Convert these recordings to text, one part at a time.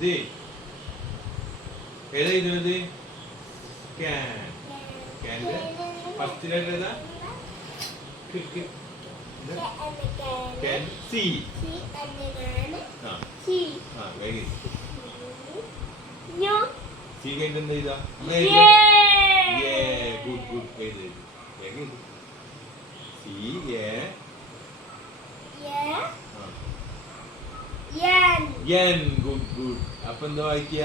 ഇത് ഏതാ ഇതിനത് ക്യാൻ ക്യാന്റെ ഫസ്റ്റ് ലെറ്റർ ഏതാ? ക്യാൻ സി ആ ആ വെരി സി കഴിഞ്ഞിട്ട് എന്താ ഏ ഗുഡ് ഗുഡ് എഴുതി C A N good good അപ്പൊ എന്താ വായിക്കുക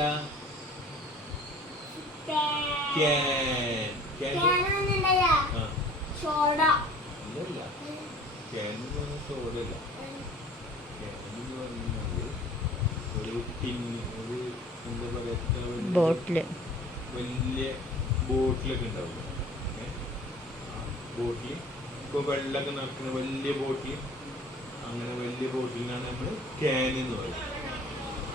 ക്യാൻ ക്യാൻ സോഡ ഇല്ലല്ല ക്യാൻ എന്ന് പറഞ്ഞ സോഡല്ല ക്യാൻ എന്ന് പറയുന്നത് ഒരു ടിൻ ഒരു എന്താ പറയാ വലിയ- വലിയ ബോട്ടിലൊക്കെ ഉണ്ടാവില്ല ബോട്ടിൽ ഇപ്പോൾ വെള്ളമൊക്കെ നിറക്കുന്ന വലിയ ബോട്ടിൽ അങ്ങനെ വലിയ ബോട്ടിലിനാണ് നമ്മൾ ക്യാൻ എന്ന് പറയുന്നത്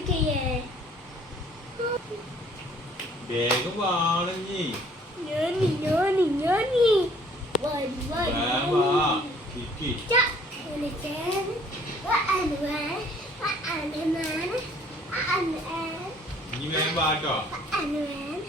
തിരിച്ചിട്ടേ വേഗം വാണഞ്ഞി. ഞാനി ഞാനി ഞാനി. ഇനി വേഗം വാട്ടോ അനുവാൻ